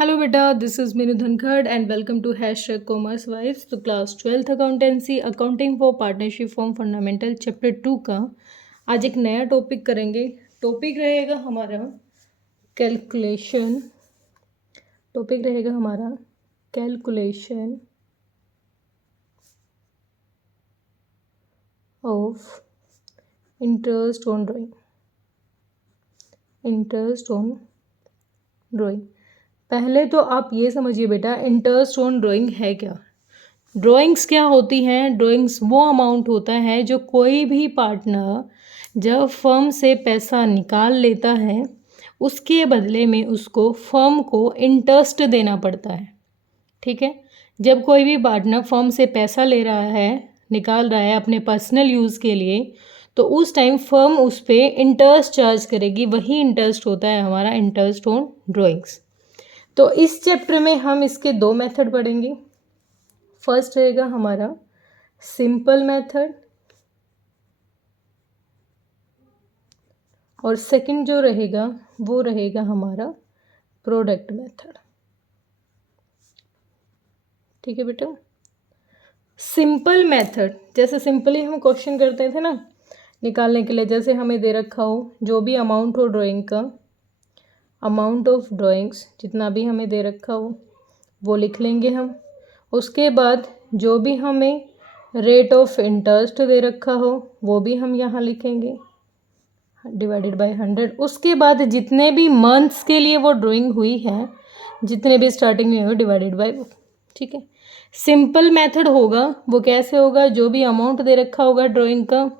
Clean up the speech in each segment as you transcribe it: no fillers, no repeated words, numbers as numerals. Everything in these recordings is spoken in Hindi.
हेलो बेटा, this is Meenu Dhankhar and welcome to hashtag commerce vibes. तो class 12th accountancy accounting for partnership form fundamental chapter 2 का आज एक नया टॉपिक करेंगे। टॉपिक रहेगा हमारा कैलकुलेशन। टॉपिक रहेगा हमारा calculation of interest on drawing. Interest on drawing, पहले तो आप ये समझिए बेटा, इंटरेस्ट ऑन ड्राइंग है क्या। ड्राइंग्स क्या होती हैं? ड्राइंग्स वो अमाउंट होता है जो कोई भी पार्टनर जब फर्म से पैसा निकाल लेता है उसके बदले में उसको फर्म को इंटरेस्ट देना पड़ता है। ठीक है, जब कोई भी पार्टनर फर्म से पैसा ले रहा है, निकाल रहा है अपने पर्सनल यूज़ के लिए, तो उस टाइम फर्म उस पर इंटरेस्ट चार्ज करेगी। वही इंटरेस्ट होता है हमारा इंटरेस्ट ऑन ड्राइंग्स। तो इस चैप्टर में हम इसके दो मेथड पढ़ेंगे। फर्स्ट रहेगा हमारा सिंपल मेथड और सेकंड जो रहेगा वो रहेगा हमारा प्रोडक्ट मेथड। ठीक है बेटा, सिंपल मेथड जैसे सिंपली हम क्वेश्चन करते थे ना निकालने के लिए, जैसे हमें दे रखा हो जो भी अमाउंट हो ड्राइंग का, अमाउंट ऑफ ड्राइंग्स जितना भी हमें दे रखा हो वो लिख लेंगे हम। उसके बाद जो भी हमें रेट ऑफ इंटरेस्ट दे रखा हो वो भी हम यहाँ लिखेंगे डिवाइडेड बाय 100। उसके बाद जितने भी मंथ्स के लिए वो ड्राइंग हुई है, जितने भी स्टार्टिंग में हो डिवाइडेड बाय वो। ठीक है, सिंपल मेथड होगा वो कैसे होगा, जो भी अमाउंट दे रखा होगा ड्राइंग का,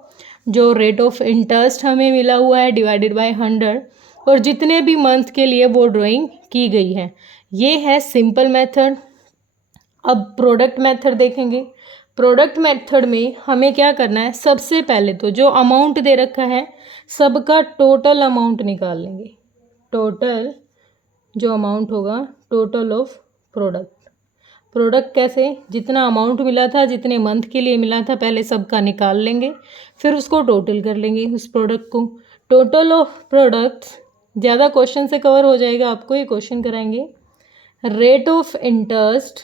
जो रेट ऑफ इंटरेस्ट हमें मिला हुआ है डिवाइडेड बाय 100, और जितने भी मंथ के लिए वो ड्राइंग की गई है, ये है सिंपल मेथड। अब प्रोडक्ट मेथड देखेंगे। प्रोडक्ट मेथड में हमें क्या करना है, सबसे पहले तो जो अमाउंट दे रखा है सबका टोटल अमाउंट निकाल लेंगे। टोटल जो अमाउंट होगा, टोटल ऑफ प्रोडक्ट। प्रोडक्ट कैसे, जितना अमाउंट मिला था, जितने मंथ के लिए मिला था, पहले सबका निकाल लेंगे, फिर उसको टोटल कर लेंगे उस प्रोडक्ट को। टोटल ऑफ प्रोडक्ट्स ज़्यादा क्वेश्चन से कवर हो जाएगा, आपको ये क्वेश्चन कराएंगे। Rate of interest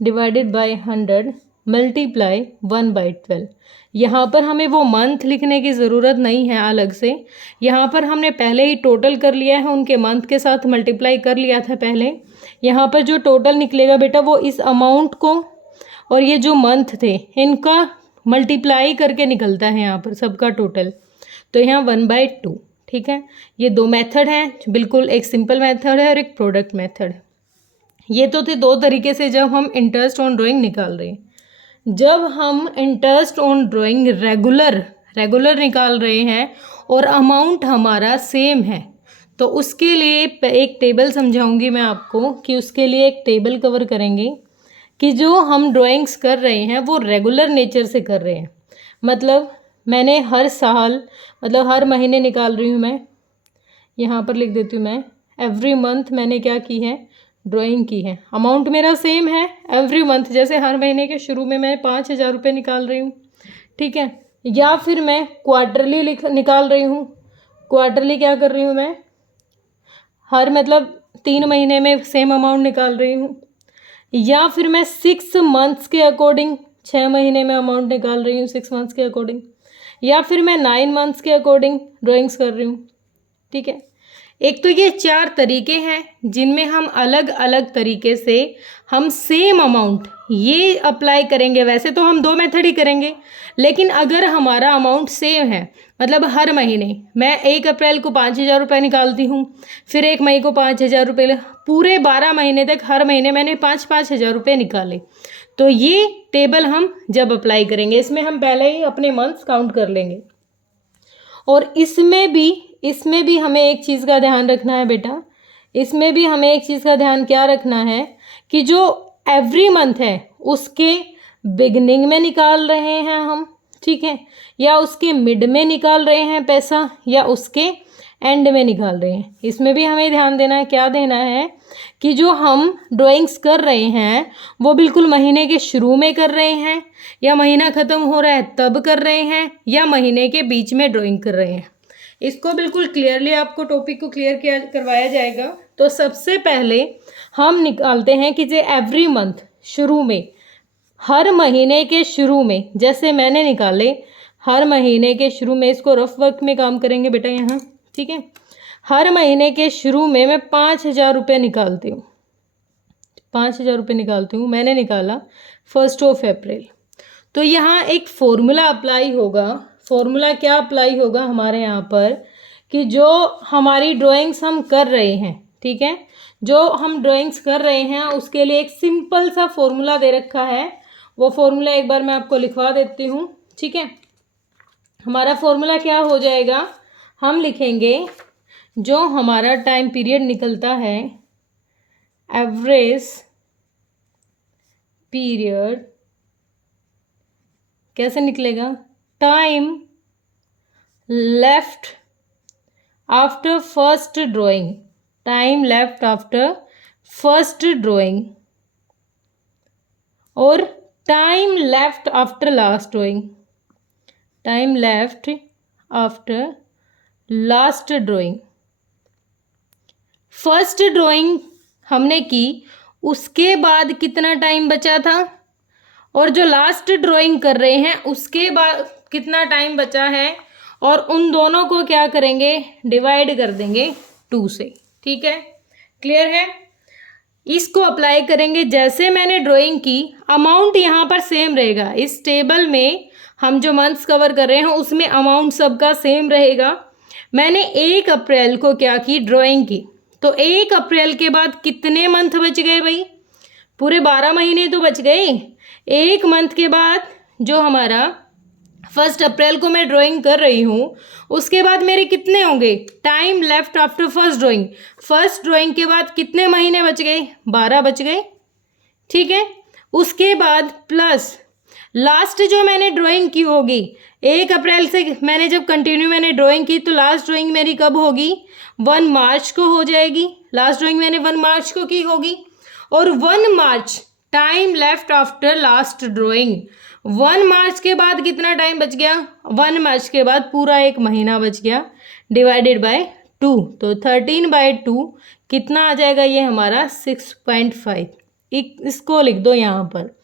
divided by 100 multiply 1/12। यहाँ पर हमें वो मंथ लिखने की ज़रूरत नहीं है अलग से, यहाँ पर हमने पहले ही टोटल कर लिया है, उनके मंथ के साथ मल्टीप्लाई कर लिया था पहले। यहाँ पर जो टोटल निकलेगा बेटा वो इस अमाउंट को और ये जो मंथ थे इनका मल्टीप्लाई करके निकलता है यहाँ पर सबका टोटल। तो यहाँ 1/2। ठीक है, ये दो मेथड हैं, बिल्कुल एक सिंपल मेथड है और एक प्रोडक्ट मेथड है। ये तो थे दो तरीके से जब हम इंटरेस्ट ऑन ड्राइंग निकाल रहे हैं। जब हम इंटरेस्ट ऑन ड्राइंग रेगुलर निकाल रहे हैं और अमाउंट हमारा सेम है, तो उसके लिए एक टेबल समझाऊंगी मैं आपको कि उसके लिए एक टेबल कवर करेंगे कि जो हम ड्राइंग्स कर रहे हैं वो रेगुलर नेचर से कर रहे हैं। मतलब मैंने हर साल, मतलब हर महीने निकाल रही हूँ मैं, यहाँ पर लिख देती हूँ मैं, एवरी मंथ मैंने क्या की है, ड्राइंग की है। अमाउंट मेरा सेम है एवरी मंथ, जैसे हर महीने के शुरू में मैं 5,000 रुपये निकाल रही हूँ। ठीक है, या फिर मैं क्वार्टरली निकाल रही हूँ। क्वार्टरली क्या कर रही हूँ मैं, हर मतलब 3 महीने में सेम अमाउंट निकाल रही हूँ। या फिर मैं 6 मंथ्स के अकॉर्डिंग 6 महीने में अमाउंट निकाल रही हूँ 6 मंथ्स के अकॉर्डिंग। या फिर मैं 9 मंथ्स के अकॉर्डिंग ड्राइंग्स कर रही हूँ। ठीक है, एक तो ये 4 तरीके हैं जिनमें हम अलग अलग तरीके से हम सेम अमाउंट ये अप्लाई करेंगे। वैसे तो हम 2 मेथड ही करेंगे, लेकिन अगर हमारा अमाउंट सेम है, मतलब हर महीने मैं 1 अप्रैल को 5,000 रुपये निकालती हूँ, फिर 1 मई को 5,000 रुपये, पूरे 12 महीने तक हर महीने मैंने 5,000 रुपये निकाले, तो ये टेबल हम जब अप्लाई करेंगे इसमें हम पहले ही अपने मंथ्स काउंट कर लेंगे। और इसमें भी हमें एक चीज़ का ध्यान रखना है बेटा, इसमें भी हमें एक चीज़ का ध्यान क्या रखना है कि जो एवरी मंथ है उसके बिगनिंग में निकाल रहे हैं हम, ठीक है, या उसके मिड में निकाल रहे हैं पैसा, या उसके एंड में निकाल रहे हैं। इसमें भी हमें ध्यान देना है, क्या देना है कि जो हम ड्राइंग्स कर रहे हैं वो बिल्कुल महीने के शुरू में कर रहे हैं, या महीना ख़त्म हो रहा है तब कर रहे हैं, या महीने के बीच में ड्राइंग कर रहे हैं। इसको बिल्कुल क्लियरली आपको टॉपिक को क्लियर किया करवाया जाएगा तो सबसे पहले हम निकालते हैं कि जे एवरी मंथ, शुरू में, हर महीने के शुरू में, जैसे मैंने निकाले हर महीने के शुरू में, इसको रफ वर्क में काम करेंगे बेटा यहाँ, ठीक है। हर महीने के शुरू में मैं 5,000 रुपये निकालती हूँ, 5,000 रुपये निकालती हूँ, मैंने निकाला 1 अप्रैल। तो यहाँ एक फॉर्मूला अप्लाई होगा। फॉर्मूला क्या अप्लाई होगा हमारे यहाँ पर, कि जो हमारी ड्राइंग्स हम कर रहे हैं, ठीक है, जो हम ड्राइंग्स कर रहे हैं उसके लिए एक सिंपल सा फॉर्मूला दे रखा है। वो फॉर्मूला एक बार मैं आपको लिखवा देती हूँ, ठीक है। हमारा फॉर्मूला क्या हो जाएगा, हम लिखेंगे जो हमारा टाइम पीरियड निकलता है, एवरेज पीरियड कैसे निकलेगा, time left after first drawing, time left after first drawing, और time left after last drawing, time left after last drawing. First drawing हमने की, उसके बाद कितना टाइम बचा था, और जो लास्ट ड्राइंग कर रहे हैं उसके बाद कितना टाइम बचा है, और उन दोनों को क्या करेंगे, डिवाइड कर देंगे 2 से, ठीक है। क्लियर है। इसको अप्लाई करेंगे, जैसे मैंने ड्राइंग की, अमाउंट यहाँ पर सेम रहेगा। इस टेबल में हम जो मंथ्स कवर कर रहे हैं उसमें अमाउंट सबका सेम रहेगा। मैंने 1 अप्रैल को क्या की, ड्राइंग की, तो 1 अप्रैल के बाद कितने मंथ बच गए भाई, पूरे 12 महीने तो बच गए। 1 मंथ के बाद जो हमारा 1 अप्रैल को मैं ड्राइंग कर रही हूँ, उसके बाद मेरे कितने होंगे, time left after first drawing, first drawing के बाद कितने महीने बच गए, 12 बच गए, ठीक है। उसके बाद प्लस लास्ट जो मैंने ड्राइंग की होगी, 1 अप्रैल से मैंने जब कंटिन्यू मैंने ड्राइंग की, तो लास्ट ड्राइंग मेरी कब होगी, 1 मार्च को हो जाएगी। लास्ट ड्राइंग मैंने 1 मार्च को की होगी, और 1 March time left after last drawing, 1 मार्च के बाद कितना टाइम बच गया, 1 मार्च के बाद पूरा 1 महीना बच गया, डिवाइडेड बाय 2, तो 13/2 कितना आ जाएगा, ये हमारा 6.5। इसको लिख दो यहाँ पर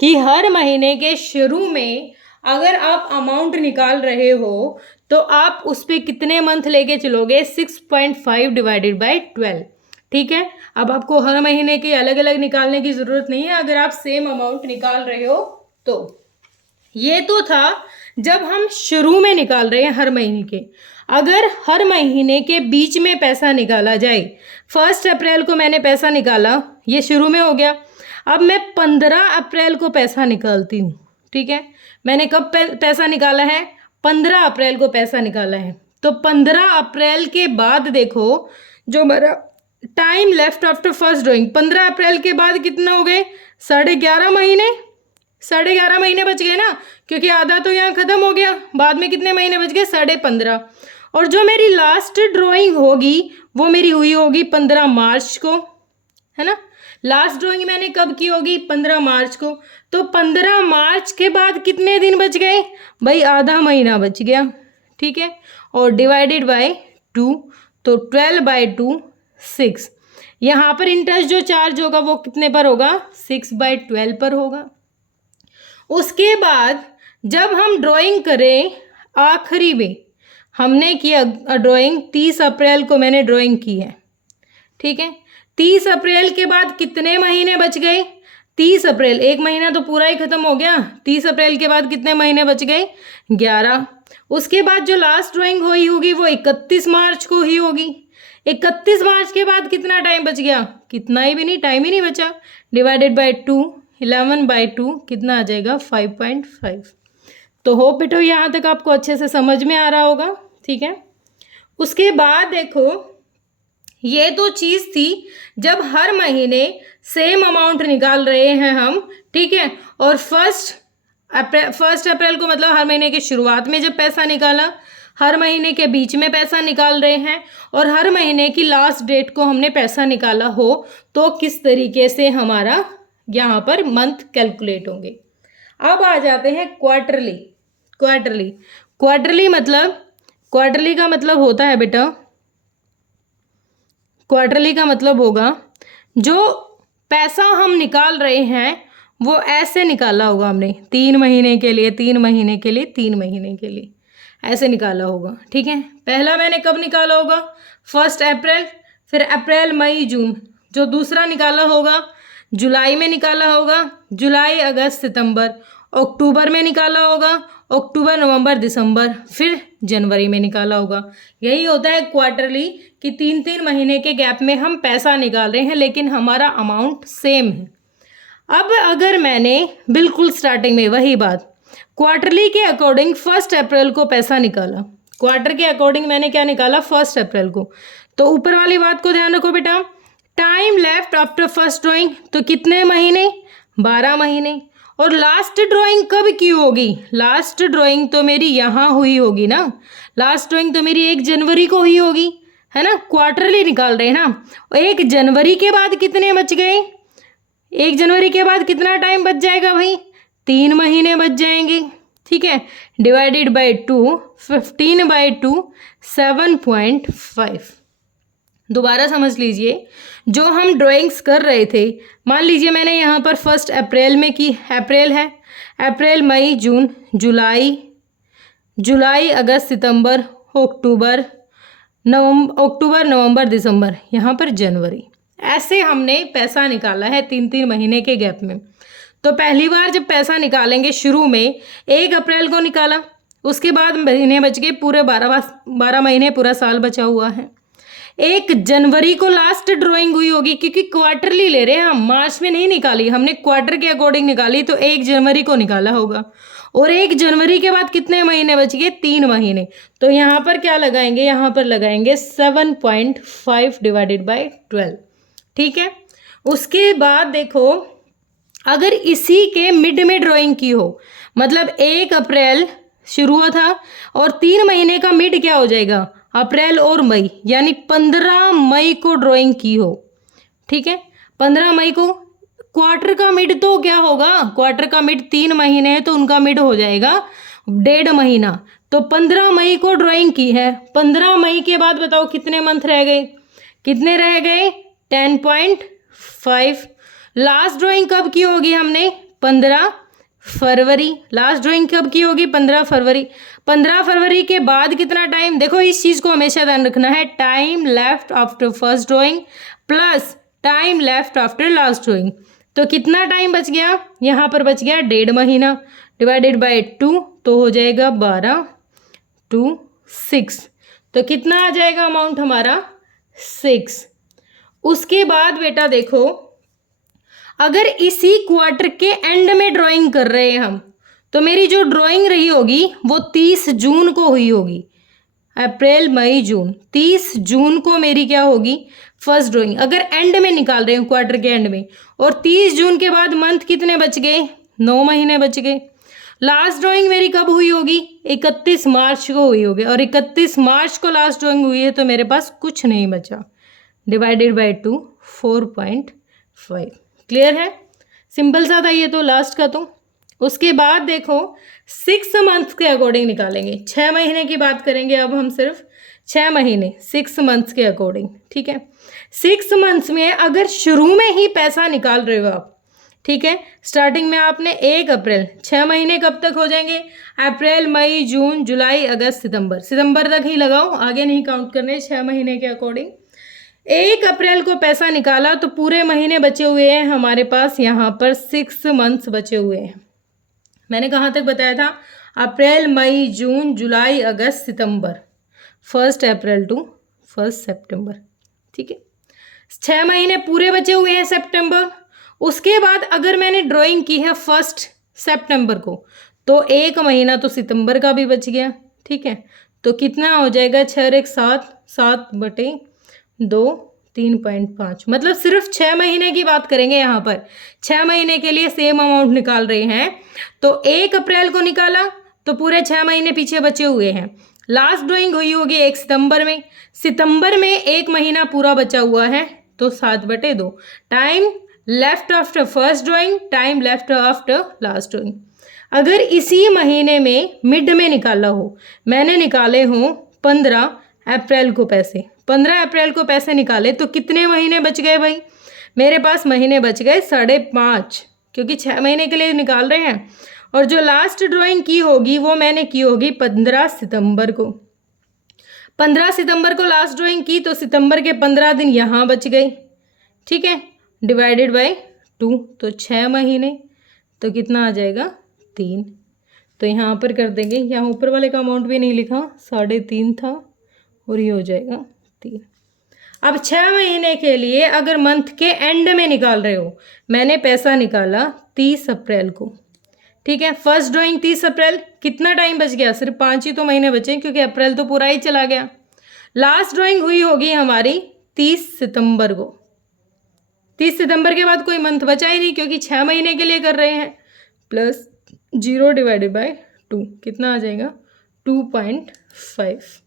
कि हर महीने के शुरू में अगर आप अमाउंट निकाल रहे हो तो आप उस पर कितने मंथ लेके चलोगे, 6.5 डिवाइडेड बाय 12, ठीक है। अब आपको हर महीने के अलग अलग निकालने की ज़रूरत नहीं है, अगर आप सेम अमाउंट निकाल रहे हो तो। ये तो था जब हम शुरू में निकाल रहे हैं हर महीने के। अगर हर महीने के बीच में पैसा निकाला जाए, 1 अप्रैल को मैंने पैसा निकाला, ये शुरू में हो गया। अब मैं 15 अप्रैल को पैसा निकालती हूँ, ठीक है। मैंने कब पैसा निकाला है, 15 अप्रैल को पैसा निकाला है। तो 15 अप्रैल के बाद देखो जो मेरा time left after first drawing, 15 अप्रैल के बाद कितना हो गए, 11.5 महीने, 11.5 महीने बच गए ना, क्योंकि आधा तो यहाँ खत्म हो गया। बाद में कितने महीने बच गए, 15.5। और जो मेरी लास्ट ड्राइंग होगी वो मेरी हुई होगी 15 मार्च को, है ना। लास्ट ड्राइंग मैंने कब की होगी, 15 मार्च को। तो 15 मार्च के बाद कितने दिन बच गए भाई, आधा महीना बच गया, ठीक है। और डिवाइडेड बाय 2, तो 12/2 6। यहाँ पर इंटरेस्ट जो चार्ज होगा वो कितने पर होगा, 6/12 पर होगा। उसके बाद जब हम ड्राइंग करें, आखिरी में हमने किया ड्राइंग, 30 अप्रैल को मैंने ड्राइंग की है, ठीक है। 30 अप्रैल के बाद कितने महीने बच गए, 30 अप्रैल, 1 महीना तो पूरा ही खत्म हो गया। 30 अप्रैल के बाद कितने महीने बच गए, 11। उसके बाद जो लास्ट ड्राइंग हुई होगी वो 31 मार्च को ही होगी। 31 मार्च के बाद कितना टाइम बच गया, कितना ही भी नहीं, टाइम ही नहीं बचा, डिवाइडेड बाय 2, 11/2 कितना आ जाएगा, 5.5। तो होप बेटो यहाँ तक आपको अच्छे से समझ में आ रहा होगा, ठीक है। उसके बाद देखो, ये तो चीज़ थी जब हर महीने सेम अमाउंट निकाल रहे हैं हम, ठीक है। और 1 अप्रैल को मतलब हर महीने की शुरुआत में जब पैसा निकाला, हर महीने के बीच में पैसा निकाल रहे हैं, और हर महीने की लास्ट डेट को हमने पैसा निकाला हो, तो किस तरीके से हमारा यहाँ पर मंथ कैलकुलेट होंगे। अब आ जाते हैं क्वार्टरली। क्वार्टरली का मतलब होता है बेटा, क्वार्टरली का मतलब होगा जो पैसा हम निकाल रहे हैं वो ऐसे निकाला होगा हमने, 3 महीने के लिए, 3 महीने के लिए, 3 महीने के लिए, ऐसे निकाला होगा। ठीक है, पहला मैंने कब निकाला होगा? 1 अप्रैल, फिर अप्रैल मई जून। जो दूसरा निकाला होगा जुलाई में निकाला होगा, जुलाई अगस्त सितंबर। अक्टूबर में निकाला होगा, अक्टूबर नवंबर दिसंबर, फिर जनवरी में निकाला होगा। यही होता है क्वार्टरली कि 3-3 महीने के गैप में हम पैसा निकाल रहे हैं लेकिन हमारा अमाउंट सेम है। अब अगर मैंने बिल्कुल स्टार्टिंग में वही बात क्वार्टरली के अकॉर्डिंग 1 अप्रैल को पैसा निकाला, क्वार्टर के अकॉर्डिंग मैंने क्या निकाला? 1 अप्रैल को। तो ऊपर वाली बात को ध्यान रखो बेटा, time left after first drawing, तो कितने महीने? 12 महीने। और लास्ट ड्राइंग कब की होगी? लास्ट ड्राइंग तो मेरी यहाँ हुई होगी ना, लास्ट ड्राइंग तो मेरी 1 जनवरी को हुई होगी, है ना, क्वार्टरली निकाल रहे हैं ना। 1 जनवरी के बाद कितने बच गए? 1 जनवरी के बाद कितना टाइम बच जाएगा भाई? 3 महीने बच जाएंगे। ठीक है, डिवाइडेड बाई 2, 15/2 7.5। दोबारा समझ लीजिए, जो हम ड्राइंग्स कर रहे थे, मान लीजिए मैंने यहाँ पर 1 अप्रैल में की, अप्रैल है, अप्रैल मई जून जुलाई, जुलाई अगस्त सितंबर, अक्टूबर नवंबर दिसंबर, यहाँ पर जनवरी। ऐसे हमने पैसा निकाला है 3-3 महीने के गैप में। तो पहली बार जब पैसा निकालेंगे शुरू में 1 अप्रैल को निकाला, उसके बाद महीने बच गए पूरे 12 महीने, पूरा साल बचा हुआ है। 1 जनवरी को लास्ट ड्राइंग हुई होगी क्योंकि क्वार्टरली ले रहे हैं हम, मार्च में नहीं निकाली हमने, क्वार्टर के अकॉर्डिंग निकाली, तो 1 जनवरी को निकाला होगा। और 1 जनवरी के बाद कितने महीने बच गए? 3 महीने। तो यहाँ पर क्या लगाएंगे? यहाँ पर लगाएंगे 7.5 डिवाइडेड बाई 12। ठीक है, उसके बाद देखो, अगर इसी के मिड में ड्राइंग की हो, मतलब 1 अप्रैल शुरू हुआ था और 3 महीने का मिड क्या हो जाएगा? अप्रैल और मई, यानी 15 मई को ड्राइंग की हो। ठीक है, 15 मई को। क्वार्टर का मिड तो क्या होगा? क्वार्टर का मिड 3 महीने है तो उनका मिड हो जाएगा 1.5 महीना। तो 15 मई को ड्राइंग की है, 15 मई के बाद बताओ कितने मंथ रह गए? कितने रह गए? 10.5। लास्ट ड्राइंग कब की होगी हमने? 15 फरवरी। लास्ट ड्राइंग कब की होगी? 15 फरवरी। 15 फरवरी के बाद कितना टाइम? देखो इस चीज़ को हमेशा ध्यान रखना है, time left after first drawing plus time left after last drawing. तो कितना टाइम बच गया? यहाँ पर बच गया 1.5 महीना, डिवाइडेड बाई 2, तो हो जाएगा 12 to 6। तो कितना आ जाएगा अमाउंट हमारा? 6। उसके बाद बेटा देखो, अगर इसी क्वार्टर के एंड में ड्राइंग कर रहे हैं हम, तो मेरी जो ड्राइंग रही होगी वो 30 जून को हुई होगी। अप्रैल मई जून, 30 जून को मेरी क्या होगी? First drawing. अगर एंड में निकाल रहे हैं, क्वार्टर के एंड में, और 30 जून के बाद मंथ कितने बच गए? 9 महीने बच गए। लास्ट ड्राइंग मेरी कब हुई होगी? 31 मार्च को हुई होगी, और 31 मार्च को लास्ट ड्राइंग हुई है, तो मेरे पास कुछ नहीं बचा, डिवाइडेड बाई 2, 4.5। क्लियर है? सिंपल सा था ये तो लास्ट का। तो उसके बाद देखो 6 मंथ्स के अकॉर्डिंग निकालेंगे, 6 महीने की बात करेंगे अब हम, सिर्फ 6 महीने 6 मंथ्स के अकॉर्डिंग। ठीक है, 6 मंथ्स में अगर शुरू में ही पैसा निकाल रहे हो आप, ठीक है, स्टार्टिंग में आपने 1 अप्रैल, 6 महीने कब तक हो जाएंगे? अप्रैल मई जून जुलाई अगस्त सितंबर, सितंबर तक ही लगाओ, आगे नहीं काउंट करने, 6 महीने के अकॉर्डिंग। 1 अप्रैल को पैसा निकाला तो पूरे महीने बचे हुए हैं हमारे पास, यहाँ पर 6 मंथ्स बचे हुए हैं। मैंने कहाँ तक बताया था? अप्रैल मई जून जुलाई अगस्त सितंबर, 1 अप्रैल to 1 सितंबर। ठीक है, 6 महीने पूरे बचे हुए हैं सितंबर। उसके बाद अगर मैंने ड्राइंग की है 1 सितंबर को, तो 1 महीना तो सितंबर का भी बच गया। ठीक है, तो कितना हो जाएगा? 6 7, 7/2, 3.5। मतलब सिर्फ 6 महीने की बात करेंगे यहाँ पर, 6 महीने के लिए सेम अमाउंट निकाल रहे हैं। तो 1 अप्रैल को निकाला तो पूरे 6 महीने पीछे बचे हुए हैं। लास्ट ड्राइंग हुई होगी 1 सितंबर में, सितंबर में 1 महीना पूरा बचा हुआ है, तो 7/2। Time left after first drawing, time left after last drawing. अगर इसी महीने में मिड में निकाला हो, मैंने निकाले हों 15 अप्रैल को पैसे, 15 अप्रैल को पैसे निकाले तो कितने महीने बच गए भाई? मेरे पास महीने बच गए 5.5, क्योंकि 6 महीने के लिए निकाल रहे हैं। और जो लास्ट ड्राइंग की होगी वो मैंने की होगी 15 सितंबर को। 15 सितंबर को लास्ट ड्राइंग की तो सितंबर के 15 दिन यहाँ बच गए, ठीक है, डिवाइडेड बाय 2, तो 6 महीने, तो कितना आ जाएगा 3। तो यहाँ पर कर देंगे, यहाँ ऊपर वाले का अमाउंट भी नहीं लिखा, 3.5 था और ये हो जाएगा 3। अब 6 महीने के लिए अगर मंथ के एंड में निकाल रहे हो, मैंने पैसा निकाला 30 अप्रैल को, ठीक है। फर्स्ट ड्राइंग 30 अप्रैल, कितना टाइम बच गया? सिर्फ 5 ही तो महीने बचे, क्योंकि अप्रैल तो पूरा ही चला गया। लास्ट ड्राइंग हुई होगी हमारी 30 सितंबर को। 30 सितंबर के बाद कोई मंथ बचा ही नहीं, क्योंकि 6 महीने के लिए कर रहे हैं। प्लस 0 डिवाइडेड बाय 2, कितना आ जाएगा? 2.5,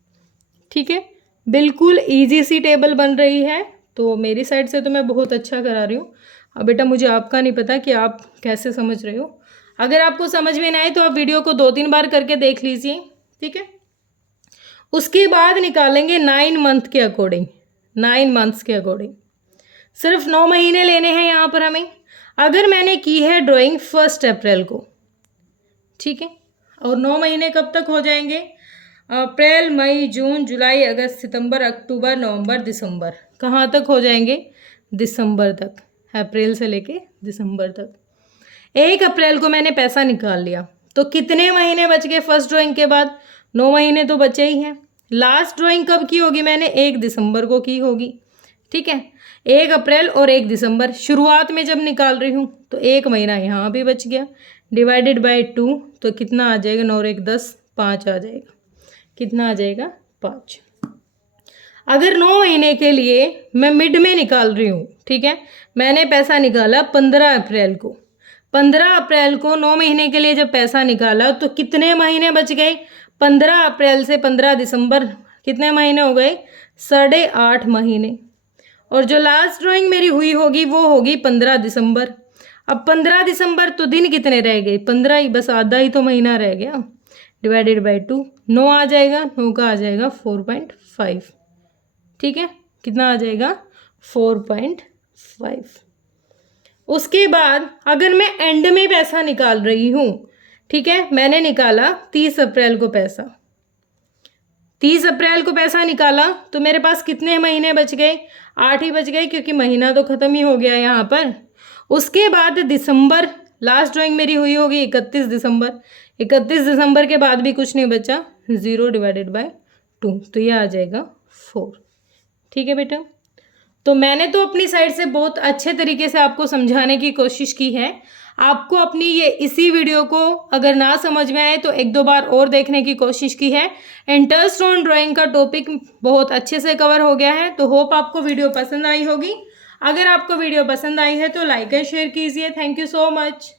ठीक है। बिल्कुल ईजी सी टेबल बन रही है, तो मेरी साइड से तो मैं बहुत अच्छा करा रही हूँ। अब बेटा मुझे आपका नहीं पता कि आप कैसे समझ रहे हो। अगर आपको समझ में ना आए तो आप वीडियो को 2-3 बार करके देख लीजिए, ठीक है। उसके बाद निकालेंगे 9 मंथ के अकॉर्डिंग, 9 मंथ्स के अकॉर्डिंग। सिर्फ 9 महीने लेने हैं यहाँ पर हमें। अगर मैंने की है ड्राइंग 1 अप्रैल को, ठीक है, और 9 महीने कब तक हो जाएंगे? अप्रैल, मई, जून, जुलाई, अगस्त, सितंबर, अक्टूबर, नवंबर, दिसंबर। कहाँ तक हो जाएंगे? दिसंबर तक। अप्रैल से लेके दिसंबर तक। 1 अप्रैल को मैंने पैसा निकाल लिया, तो कितने महीने बच गए फर्स्ट ड्राइंग के बाद? 9 महीने तो बचे ही हैं। लास्ट ड्राइंग कब की होगी? मैंने 1 दिसंबर को की होगी, ठीक है। 1 अप्रैल और 1 दिसंबर शुरुआत में जब निकाल रही हूँ, तो 1 महीना यहाँ भी बच गया, डिवाइडेड बाय 2, तो कितना आ जाएगा? 9 और 1 10, 5 आ जाएगा। कितना आ जाएगा? 5। अगर 9 महीने के लिए मैं मिड में निकाल रही हूँ, ठीक है, मैंने पैसा निकाला 15 अप्रैल को। 15 अप्रैल को 9 महीने के लिए जब पैसा निकाला तो कितने महीने बच गए? 15 अप्रैल से 15 दिसंबर कितने महीने हो गए? 8.5 महीने। और जो लास्ट ड्राइंग मेरी हुई होगी वो होगी 15 दिसंबर। अब 15 दिसंबर तो दिन कितने रह गए? 15 ही, बस आधा ही तो महीना रह गया, डिवाइडेड बाय 2, 9 आ जाएगा, 9 का आ जाएगा 4.5, ठीक है। कितना आ जाएगा? 4.5। उसके बाद अगर मैं एंड में पैसा निकाल रही हूँ, ठीक है, मैंने निकाला 30 अप्रैल को पैसा, 30 अप्रैल को पैसा निकाला तो मेरे पास कितने महीने बच गए? 8 ही बच गए, क्योंकि महीना तो ख़त्म ही हो गया यहाँ पर। उसके बाद दिसंबर, लास्ट ड्राइंग मेरी हुई होगी 31 दिसंबर। 31 दिसंबर के बाद भी कुछ नहीं बचा, 0 डिवाइडेड बाय 2, तो ये आ जाएगा 4, ठीक है बेटा। तो मैंने तो अपनी साइड से बहुत अच्छे तरीके से आपको समझाने की कोशिश की है। आपको अपनी ये इसी वीडियो को अगर ना समझ में आए तो 1-2 बार और देखने की कोशिश की है। इंटरेस्ट ऑन ड्राइंग का टॉपिक बहुत अच्छे से कवर हो गया है, तो होप आपको वीडियो पसंद आई होगी। अगर आपको वीडियो पसंद आई है तो लाइक एंड शेयर कीजिए। Thank you so much.